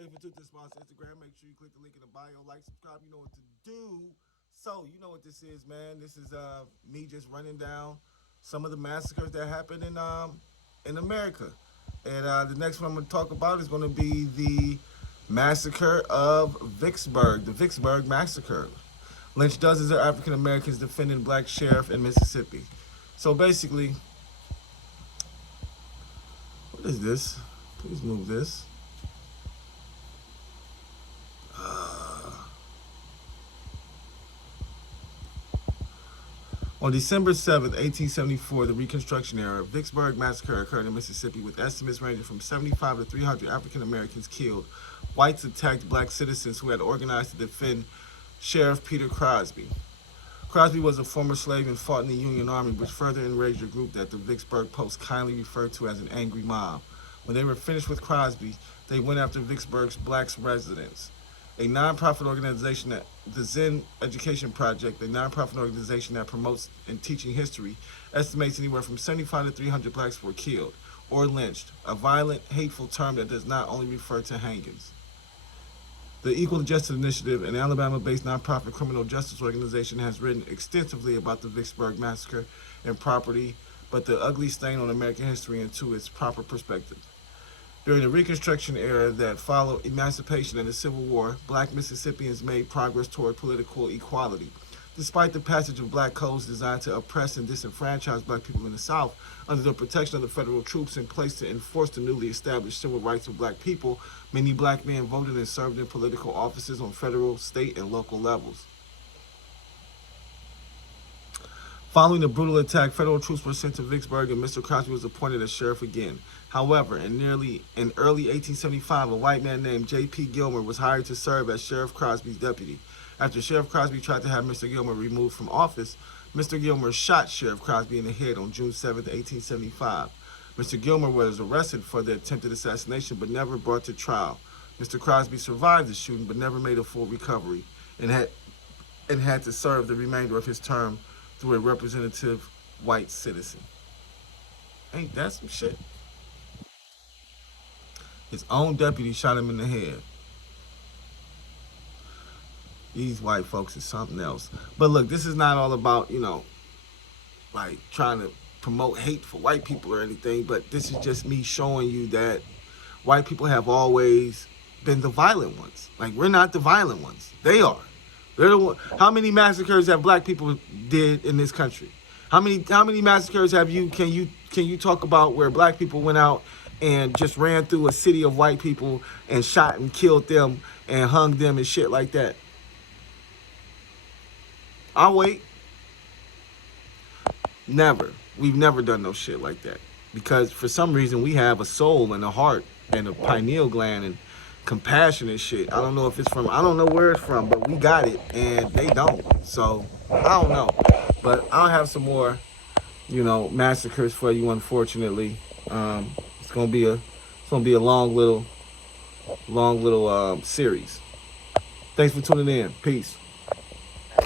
Thank you for tuning in to Instagram. Make sure you click the link in the bio, like, subscribe. You know what to do. So you know what this is, man. This is me just running down some of the massacres that happened in America. And the next one I'm going to talk about is going to be the massacre of Vicksburg, the Vicksburg massacre. Lynched dozens of African Americans defending black sheriff in Mississippi. So basically, what is this? Please move this. On December 7th, 1874, the Reconstruction era, Vicksburg massacre occurred in Mississippi with estimates ranging from 75 to 300 African Americans killed. Whites attacked black citizens who had organized to defend Sheriff Peter Crosby. Crosby was a former slave and fought in the Union Army, which further enraged a group that the Vicksburg Post kindly referred to as an angry mob. When they were finished with Crosby, they went after Vicksburg's black residents. A nonprofit organization, the Zen Education Project, a nonprofit organization that promotes and teaching history, estimates anywhere from 75 to 300 blacks were killed or lynched, a violent, hateful term that does not only refer to hangings. The Equal Justice Initiative, an Alabama-based nonprofit criminal justice organization, has written extensively about the Vicksburg massacre and property, but the ugly stain on American history into its proper perspective. During the Reconstruction era that followed emancipation and the Civil War, black Mississippians made progress toward political equality. Despite the passage of black codes designed to oppress and disenfranchise black people in the South, under the protection of the federal troops in place to enforce the newly established civil rights of black people, many black men voted and served in political offices on federal, state, and local levels. Following the brutal attack, federal troops were sent to Vicksburg and Mr. Crosby was appointed as sheriff again. However, in early 1875, a white man named J.P. Gilmer was hired to serve as Sheriff Crosby's deputy. After Sheriff Crosby tried to have Mr. Gilmer removed from office, Mr. Gilmer shot Sheriff Crosby in the head on June 7, 1875. Mr. Gilmer was arrested for the attempted assassination but never brought to trial. Mr. Crosby survived the shooting but never made a full recovery and had to serve the remainder of his term through a representative white citizen. Ain't that some shit? His own deputy shot him in the head. These white folks is something else. But look, this is not all about, like trying to promote hate for white people or anything, but this is just me showing you that white people have always been the violent ones. Like, we're not the violent ones. They are. They're the one. How many massacres have black people did in this country? How many massacres have can you talk about where black people went out and just ran through a city of white people and shot and killed them and hung them and shit like that? I'll wait. Never. We've never done no shit like that. Because for some reason we have a soul and a heart and a pineal gland and compassion and shit. I don't know where it's from, but we got it and they don't. So I don't know. But I'll have some more, massacres for you, unfortunately. It's gonna be a long little series. Thanks for tuning in. Peace.